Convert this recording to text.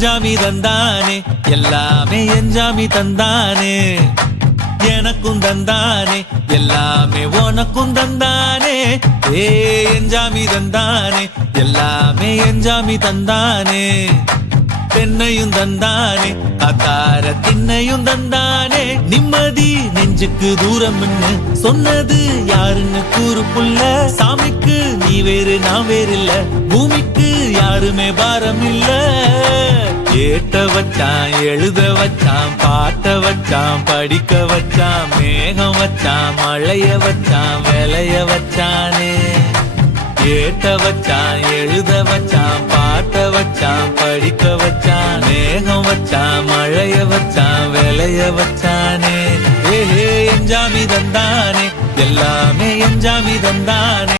எஞ்சாமி தந்தானே எல்லாமே எஞ்சாமி தந்தானே எனக்கும் தந்தானே எல்லாமே உனக்கும் தந்தானே ஏ எஞ்சாமி தந்தானே எல்லாமே எஞ்சாமி தந்தானே தென்னையும் தந்தானே காத்தார திண்ணையும் தந்தானே நிம்மதி நெஞ்சுக்கு தூரம் சொன்னது யாருன்னு கூறு புள்ள சாமிக்கு நீ வேறு நான் வேறு இல்ல பூமிக்கு யாருமே பாரம் இல்ல ஏத்த வச்சான் எழுத வச்சான் பாட்ட வச்சான் படிக்க வச்சான் மேகம் வச்சான் மழைய வச்சான் விளைய வச்சானே ஏத்த வச்சான் எழுத வச்சான் பாட்ட வச்சான் படிக்க வச்சான் மேகம் வச்சான் மழைய வச்சான் விளைய வச்சானே ஏ எஞ்சாமி தந்தானே எல்லாமே எஞ்சாமி தந்தானே